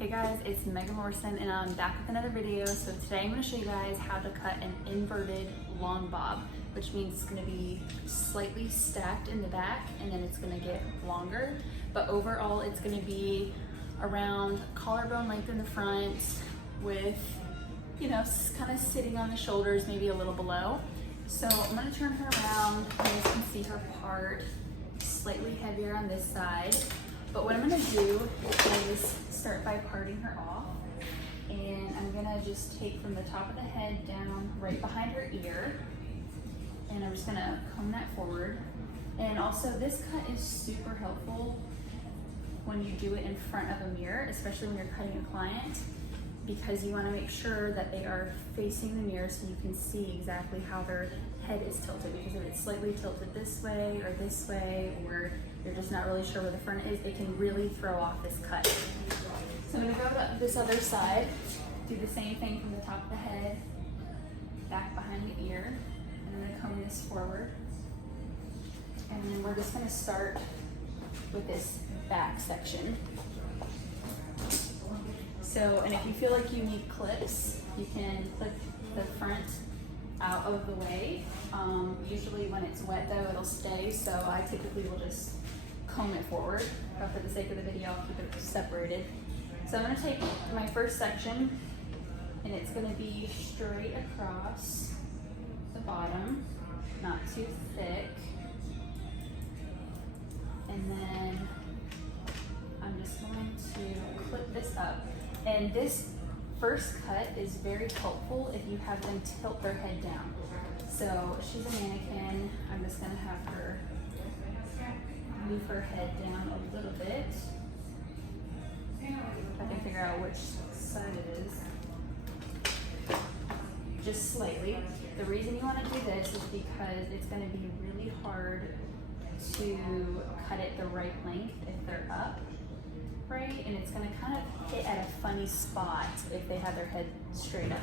Hey guys, it's Megan Morrison and I'm back with another video. So today I'm going to show you guys how to cut an inverted long bob, which means it's going to be slightly stacked in the back and then it's going to get longer. But overall it's going to be around collarbone length in the front with, you know, kind of sitting on the shoulders, maybe a little below. So I'm going to turn her around. You guys can see her part slightly heavier on this side. But what I'm gonna do is start by parting her off, and I'm gonna just take from the top of the head down right behind her ear, and I'm just gonna comb that forward. And also this cut is super helpful when you do it in front of a mirror, especially when you're cutting a client, because you wanna make sure that they are facing the mirror so you can see exactly how their head is tilted, because if it's slightly tilted this way, or you're just not really sure where the front is, it can really throw off this cut. So I'm gonna go to this other side, do the same thing from the top of the head, back behind the ear, and I'm gonna comb this forward. And then we're just gonna start with this back section. So, and if you feel like you need clips, you can clip the front out of the way. Usually when it's wet though, it'll stay, so I typically will just comb it forward, but for the sake of the video, I'll keep it separated. So I'm gonna take my first section, and it's gonna be straight across the bottom, not too thick. And then I'm just going to clip this up. And this first cut is very helpful if you have them tilt their head down. So she's a mannequin. I'm just gonna have her move her head down a little bit. I can figure out which side it is. Just slightly. The reason you wanna do this is because it's gonna be really hard to cut it the right length if they're up. Right, and it's gonna kind of hit at a funny spot if they have their head straight up.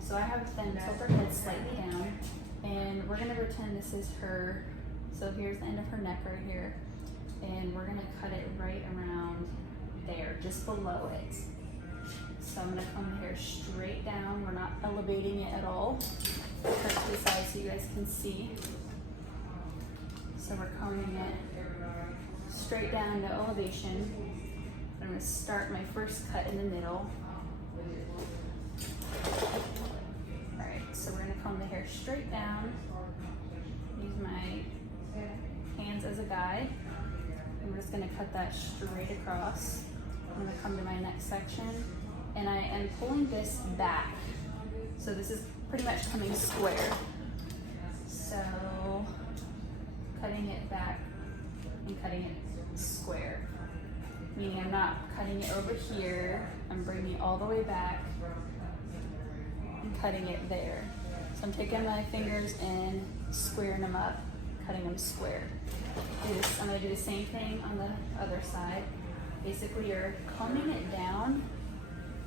So I have them tilt their head slightly down, and we're gonna pretend this is her. So here's the end of her neck right here, and we're gonna cut it right around there, just below it. So I'm gonna comb the hair straight down. We're not elevating it at all. Turn it to the side so you guys can see. So we're combing it straight down, no elevation. I'm going to start my first cut in the middle. Alright, so we're going to comb the hair straight down. Use my hands as a guide. And we're just going to cut that straight across. I'm going to come to my next section. And I am pulling this back. So this is pretty much coming square. So cutting it back and cutting it square. Meaning I'm not cutting it over here, I'm bringing it all the way back and cutting it there. So I'm taking my fingers and squaring them up, cutting them square. I'm gonna do the same thing on the other side. Basically you're combing it down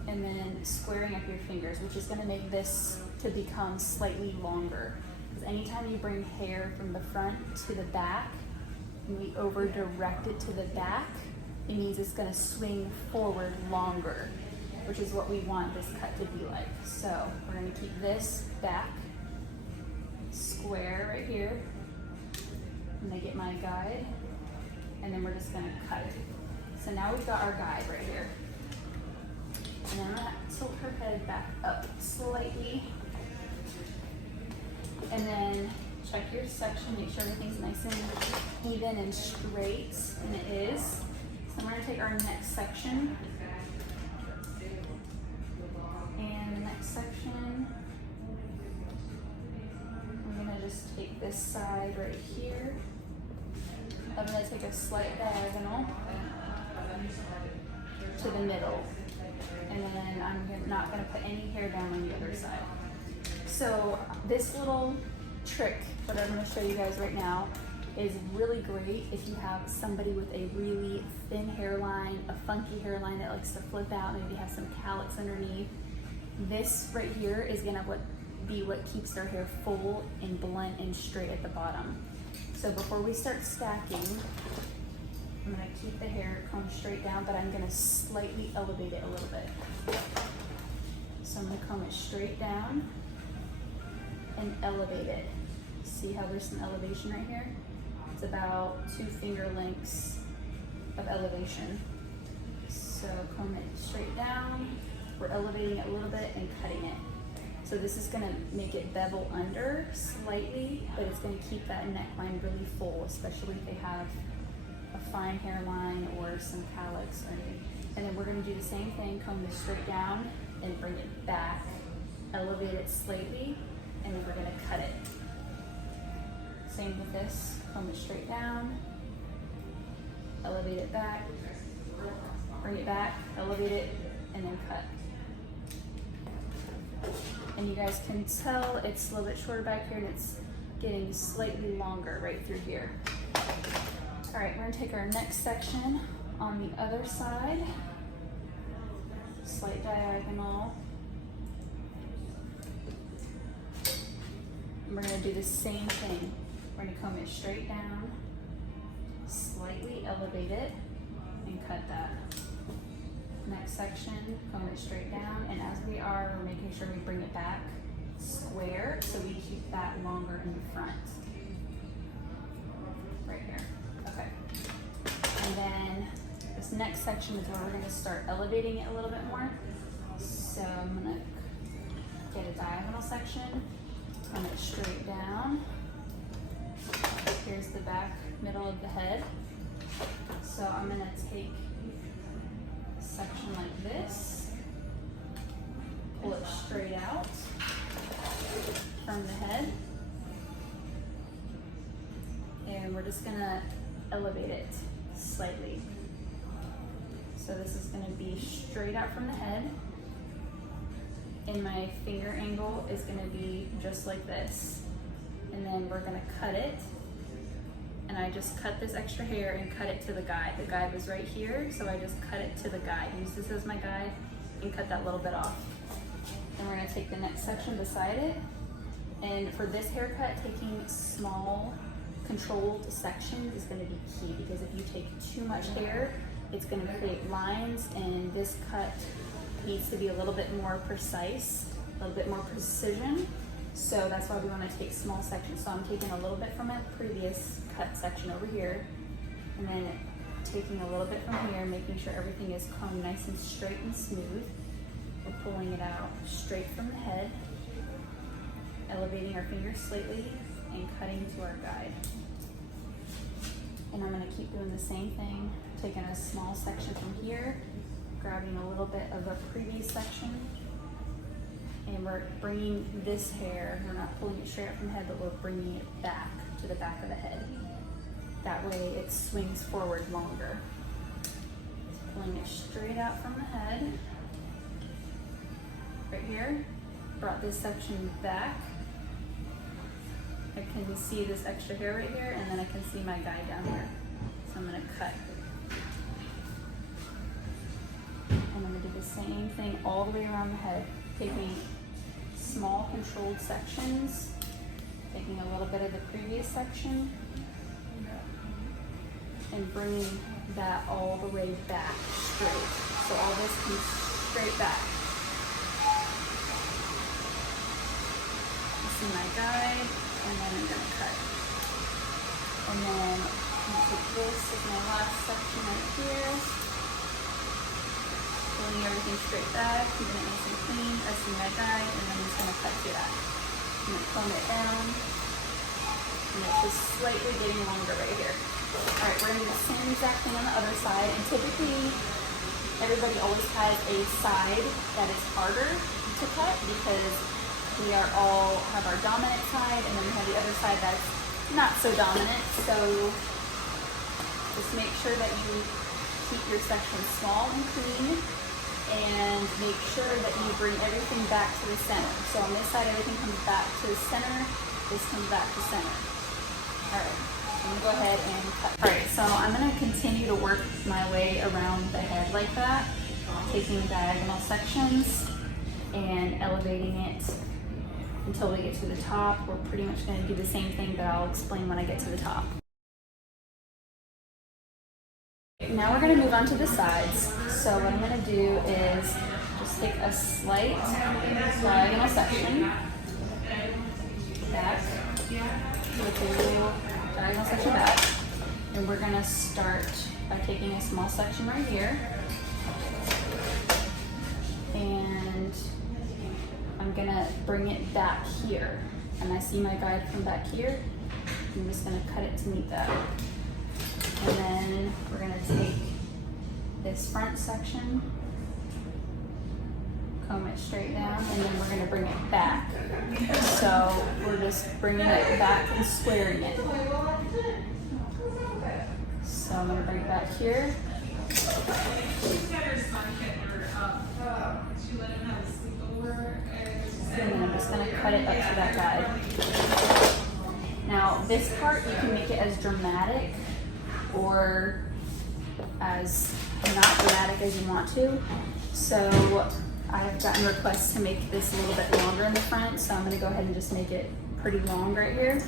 and then squaring up your fingers, which is gonna make this to become slightly longer. Because anytime you bring hair from the front to the back and we over direct it to the back, it means it's gonna swing forward longer, which is what we want this cut to be like. So we're gonna keep this back square right here. I'm gonna get my guide, and then we're just gonna cut it. So now we've got our guide right here. And then I'm gonna tilt her head back up slightly. And then check your section, make sure everything's nice and even and straight, and it is. So we're going to take our next section, and the next section, I'm going to just take this side right here. I'm going to take a slight diagonal to the middle, and then I'm not going to put any hair down on the other side. So this little trick that I'm going to show you guys right now is really great if you have somebody with a really thin hairline, a funky hairline that likes to flip out, maybe has some calyx underneath. This right here is gonna be what keeps their hair full and blunt and straight at the bottom. So before we start stacking, I'm gonna keep the hair combed straight down, but I'm gonna slightly elevate it a little bit. So I'm gonna comb it straight down and elevate it. See how there's some elevation right here? It's about 2 finger lengths of elevation. So comb it straight down. We're elevating it a little bit and cutting it. So this is gonna make it bevel under slightly, but it's gonna keep that neckline really full, especially if they have a fine hairline or some calyx or anything. And then we're gonna do the same thing, comb this straight down and bring it back, elevate it slightly, and then we're gonna cut it. Same with this, comb it straight down, elevate it back, bring it back, elevate it, and then cut. And you guys can tell it's a little bit shorter back here and it's getting slightly longer right through here. All right, we're gonna take our next section on the other side, slight diagonal. And we're gonna do the same thing. We're gonna comb it straight down, slightly elevate it, and cut that. Next section, comb it straight down, and as we are, we're making sure we bring it back square so we keep that longer in the front. Right here, okay. And then this next section is where we're gonna start elevating it a little bit more. So I'm gonna get a diagonal section, comb it straight down. Here's the back middle of the head. So I'm gonna take section like this, pull it straight out from the head, and we're just gonna elevate it slightly. So this is gonna be straight out from the head, and my finger angle is gonna be just like this. And then we're gonna cut it, and I just cut this extra hair and cut it to the guide. The guide was right here, so I just cut it to the guide. Use this as my guide and cut that little bit off. And we're gonna take the next section beside it. And for this haircut, taking small, controlled sections is gonna be key, because if you take too much hair, it's gonna create lines, and this cut needs to be a little bit more precise, a little bit more precision. So that's why we want to take small sections. So I'm taking a little bit from my previous cut section over here, and then taking a little bit from here, making sure everything is combed nice and straight and smooth. We're pulling it out straight from the head, elevating our fingers slightly, and cutting to our guide. And I'm going to keep doing the same thing, taking a small section from here, grabbing a little bit of a previous section, and we're bringing this hair, we're not pulling it straight up from the head, but we're bringing it back to the back of the head. That way it swings forward longer. Pulling it straight out from the head. Right here, brought this section back. I can see this extra hair right here, and then I can see my guide down here. So I'm gonna cut. And I'm gonna do the same thing all the way around the head, taking small controlled sections, taking a little bit of the previous section, and bringing that all the way back straight. So all this comes straight back. You see my guide, and then I'm gonna cut. And then I'm gonna take this as my last section right here. Pulling everything straight back, keeping it nice and clean. I see my guide, and then I'm just gonna cut to that. I'm gonna comb it down, and it's just slightly getting longer right here. All right, we're gonna do the same exact thing on the other side, and typically everybody always has a side that is harder to cut, because we are all have our dominant side, and then we have the other side that's not so dominant. So just make sure that you keep your section small and clean, and make sure that you bring everything back to the center. So on this side, everything comes back to the center, this comes back to center. All right, I'm gonna go ahead and cut. All right, so I'm gonna continue to work my way around the head like that, taking diagonal sections and elevating it until we get to the top. We're pretty much gonna do the same thing, but I'll explain when I get to the top. now we're gonna move on to the sides. So what I'm gonna do is just take a slight diagonal section back, with a little diagonal section back, and we're gonna start by taking a small section right here, and I'm gonna bring it back here, and I see my guide from back here. I'm just gonna cut it to meet that. And then we're gonna take this front section, comb it straight down, and then we're gonna bring it back. So we're just bringing it back and squaring it. So I'm gonna bring it back here. And then I'm just gonna cut it up to that guide. Now this part, you can make it as dramatic or as not dramatic as you want to. So I've gotten requests to make this a little bit longer in the front, so I'm gonna go ahead and just make it pretty long right here.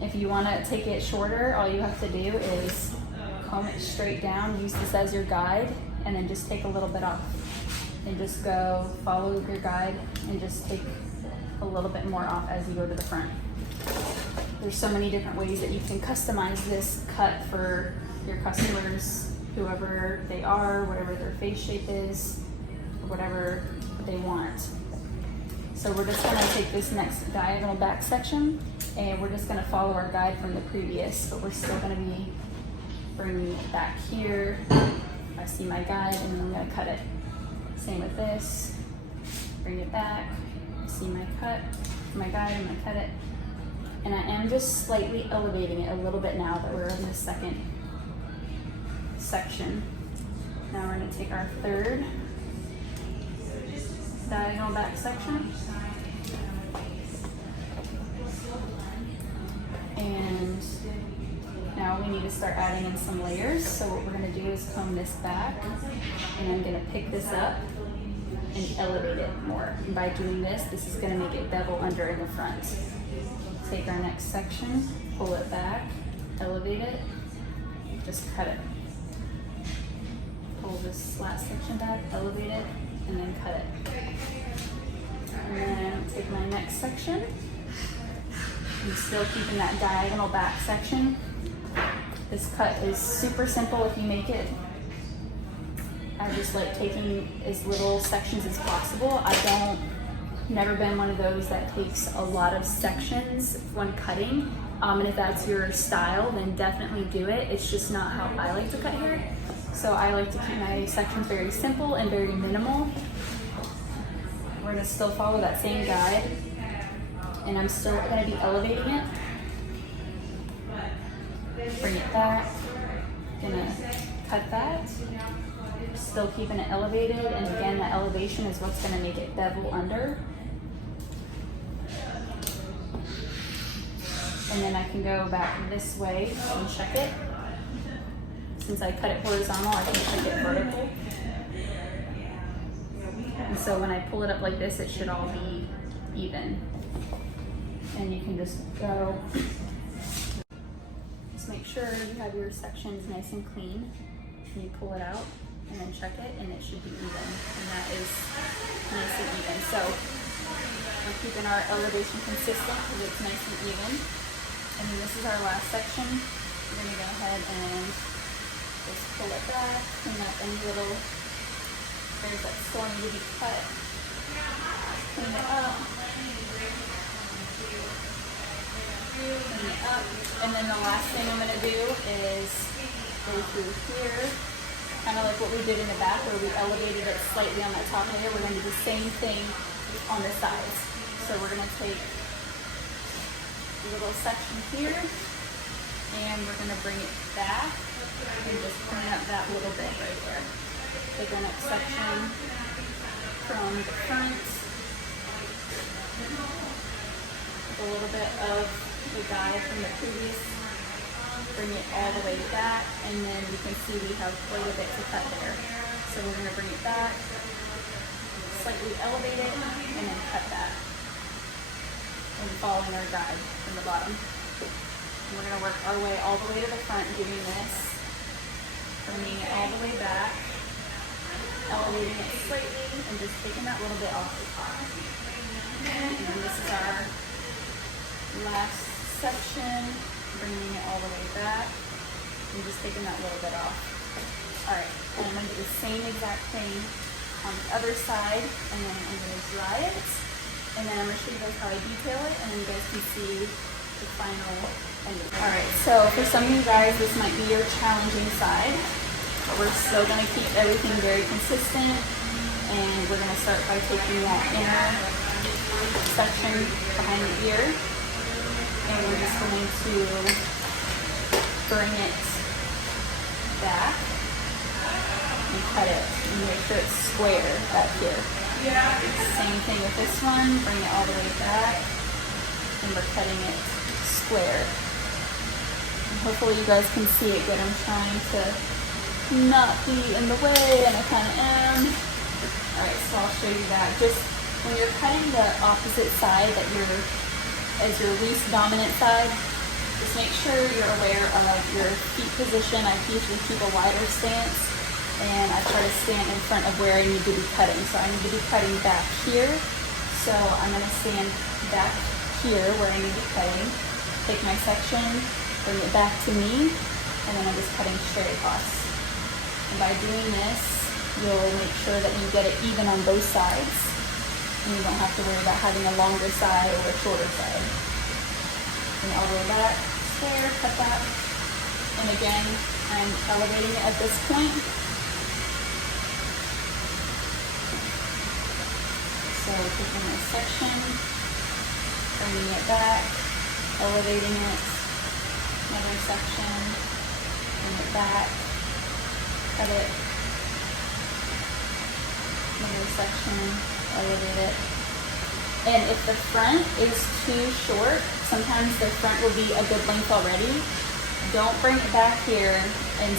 If you wanna take it shorter, all you have to do is comb it straight down, use this as your guide, and then just take a little bit off. And just go follow your guide and just take a little bit more off as you go to the front. There's so many different ways that you can customize this cut for your customers, whoever they are, whatever their face shape is, whatever they want. So we're just gonna take this next diagonal back section, and we're just gonna follow our guide from the previous, but we're still gonna be bringing it back here. I see my guide, and then I'm gonna cut it. Same with this, bring it back, see my guide, I'm gonna cut it. And I am just slightly elevating it a little bit now that we're in the second section. Now we're gonna take our third diagonal back section. And now we need to start adding in some layers. So what we're gonna do is comb this back, and I'm gonna pick this up and elevate it more. And by doing this, this is gonna make it bevel under in the front. Take our next section, pull it back, elevate it, just cut it. Pull this last section back, elevate it, and then cut it. And then take my next section, and still keeping that diagonal back section. This cut is super simple if you make it. I just like taking as little sections as possible. Never been one of those that takes a lot of sections when cutting. And if that's your style, then definitely do it. It's just not how I like to cut hair. So I like to keep my sections very simple and very minimal. We're gonna still follow that same guide, and I'm still gonna be elevating it. Bring it back, gonna cut that. Still keeping it elevated, and again, that elevation is what's gonna make it bevel under. And then I can go back this way and check it. Since I cut it horizontal, I can check it vertical. And so when I pull it up like this, it should all be even. And you can just go, just make sure you have your sections nice and clean. And you pull it out and then check it, and it should be even. And that is nice and even. So we're keeping our elevation consistent because it's nice and even. And then this is our last section. We're gonna go ahead and just pull it back, clean up any little hairs that still need to be cut. Clean it up. Clean it up. And then the last thing I'm gonna do is go through here, kind of like what we did in the back where we elevated it slightly on that top layer. We're gonna do the same thing on the sides. So we're gonna take little section here, and we're gonna bring it back and just clean up that little bit right there. Take our next section from the front, with a little bit of the guide from the previous, bring it all the way back, and then you can see we have quite a bit to cut there. So we're gonna bring it back, slightly elevate it, and then cut that. And following our guide from the bottom. And we're gonna work our way all the way to the front, doing this bringing it all the way back, elevating it slightly, and just taking that little bit off the top. And then this is our last section, bringing it all the way back, and just taking that little bit off. Alright, and I'm going to do the same exact thing on the other side, and then I'm going to dry it, and then I'm going to show you guys how I detail it, and then you guys can see the final end of it. Alright, so for some of you guys, this might be your challenging side, but we're still going to keep everything very consistent, and we're going to start by taking that inner section behind the ear, and we're just going to bring it back and cut it and make sure it's square back here. Same thing with this one, bring it all the way back, and we're cutting it square. And hopefully you guys can see it good. I'm trying to not be in the way, and I kind of am. Alright, so I'll show you that. Just when you're cutting the opposite side that as your least dominant side, just make sure you're aware of your feet position. I usually keep a wider stance, and I try to stand in front of where I need to be cutting. So I need to be cutting back here. So I'm going to stand back here where I need to be cutting, take my section, bring it back to me, and then I'm just cutting straight across. And by doing this, you'll make sure that you get it even on both sides, and you don't have to worry about having a longer side or a shorter side. And all the way back, square, cut that. And again, I'm elevating it at this point. So taking my section, bringing it back, elevating it, another section, bring it back, cut it, another section, elevate it. And if the front is too short, sometimes the front will be a good length already. Don't bring it back here and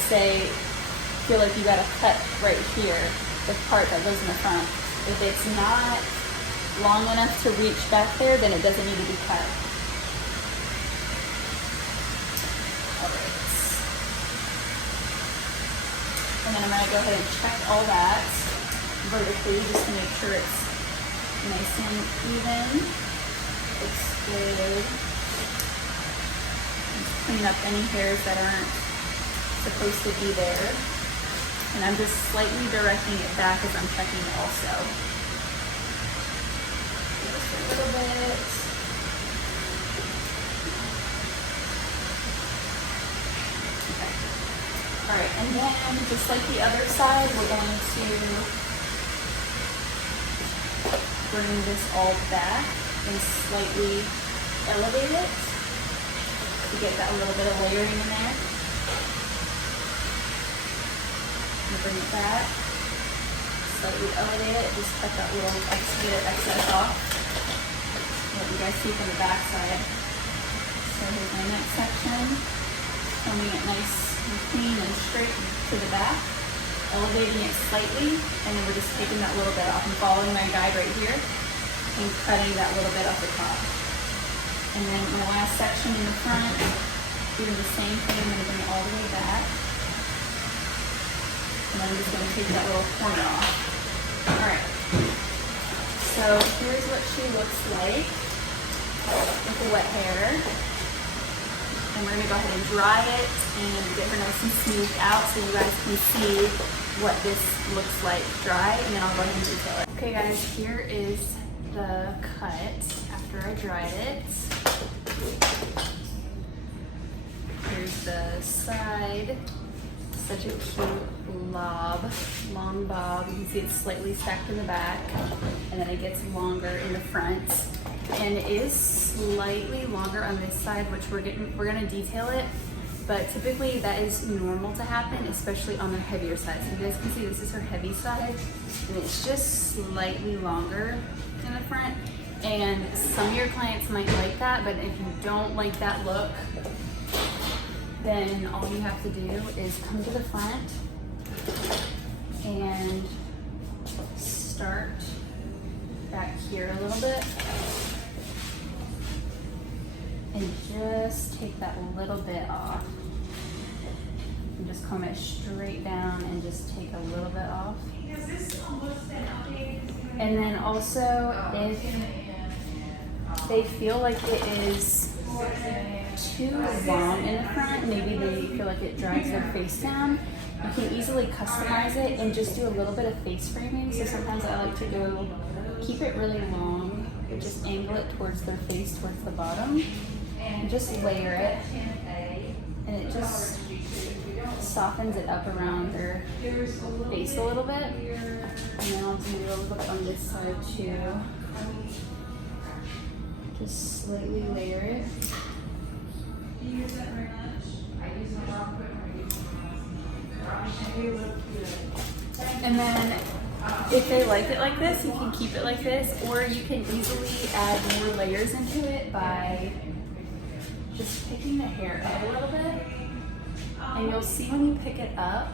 feel like you gotta cut right here, the part that goes in the front. If it's not long enough to reach back there, then it doesn't need to be cut. Alright. And then I'm gonna go ahead and check all that vertically just to make sure it's nice and even. Looks good. Just clean up any hairs that aren't supposed to be there. And I'm just slightly directing it back as I'm checking it also. Just a little bit. Okay. Alright, and then just like the other side, we're going to bring this all back and slightly elevate it to get that little bit of layering in there. And bring it back, slightly elevate it, just cut that little excess off. What you guys see from the back side. So here's my next section, combing it nice and clean and straight to the back. Elevating it slightly, and then we're just taking that little bit off and following my guide right here and cutting that little bit off the top. And then my last section in the front, doing the same thing. I'm going to bring it all the way back. And then I'm just going to take that little corner off. Alright, so here's what she looks like with the wet hair. And we're going to go ahead and dry it and get her nice and smoothed out so you guys can see what this looks like dry, and then I'll go ahead and detail it. Okay guys, here is the cut after I dried it. Here's the side. Such a cute long bob. You can see it's slightly stacked in the back, and then it gets longer in the front. And it is slightly longer on this side, which we're gonna detail it, but typically that is normal to happen, especially on the heavier side. So you guys can see this is her heavy side, and it's just slightly longer in the front. And some of your clients might like that, but if you don't like that look, then all you have to do is come to the front and start back here a little bit. And just take that little bit off. just comb it straight down and just take a little bit off. And then also, if they feel like it is too long in the front, maybe they feel like it drags their face down, you can easily customize it and just do a little bit of face framing. So sometimes I like to go keep it really long, but just angle it towards their face, towards the bottom, and just layer it, and it just softens it up around their face a little bit. And then I'll do a little bit on this side too. Just slightly layer it. And then if they like it like this, you can keep it like this, or you can easily add more layers into it by just picking the hair up a little bit. And you'll see when you pick it up,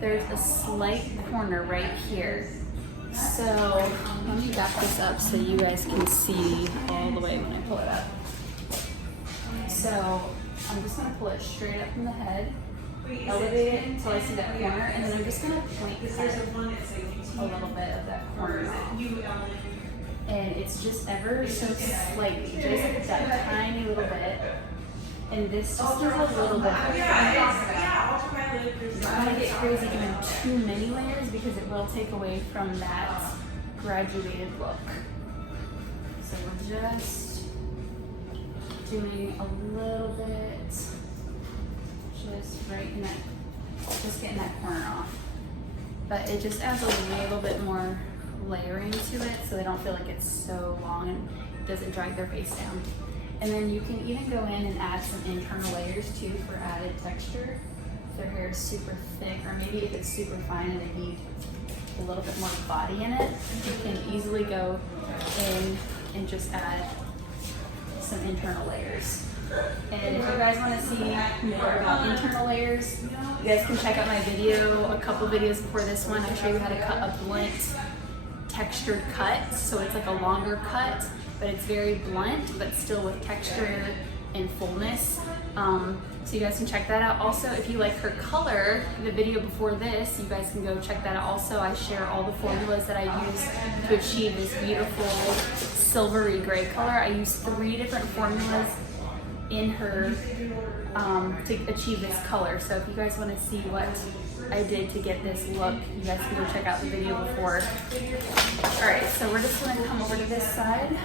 there's a slight corner right here. So let me back this up so you guys can see all the way when I pull it up. So I'm just gonna pull it straight up from the head, elevate it until I see that corner, and then I'm just gonna point cut a little bit of that corner off. And it's just ever so slightly, just that tiny little bit. And this just gives a little bit of a You don't want to get crazy doing too many layers because it will take away from that graduated look. So we're just doing a little bit, just right in that, just getting that corner off. But it just adds a little bit more layering to it so they don't feel like it's so long and doesn't drag their face down. And then you can even go in and add some internal layers too for added texture. If their hair is super thick, or maybe if it's super fine and they need a little bit more body in it, you can easily go in and just add some internal layers. And if you guys want to see more about internal layers, you guys can check out my video, a couple videos before this one. I show you how to cut a blunt textured cut. So it's like a longer cut, but it's very blunt, but still with texture and fullness. So you guys can check that out. Also, if you like her color, the video before this, you guys can go check that out also. I share all the formulas that I use to achieve this beautiful silvery gray color. I use 3 different formulas in her to achieve this color. So if you guys want to see what I did to get this look, you guys can go check out the video before. All right, so we're just going to come over to this side.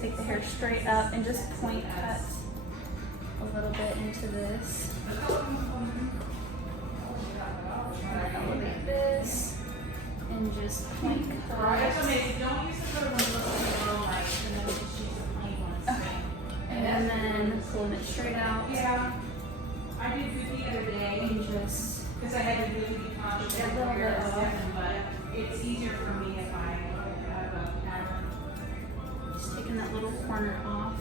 Take the hair straight up and just point cut a little bit into this. Elevate this and just point cut. Okay. And then pulling it straight out. Yeah. I did food the other day. And just because I had to really be conscious of little bit off. But it's easier for me if I have a pattern. Just taking that little corner off.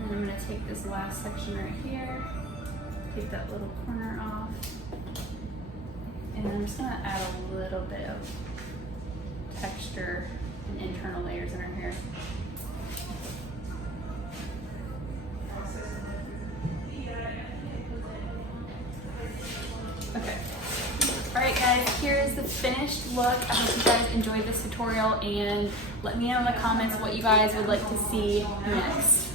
And then I'm going to take this last section right here, take that little corner off, and I'm just going to add a little bit of texture and internal layers in her hair. Okay. Alright guys, here is the finished look. I hope you guys enjoyed this tutorial, and let me know in the comments what you guys would like to see next.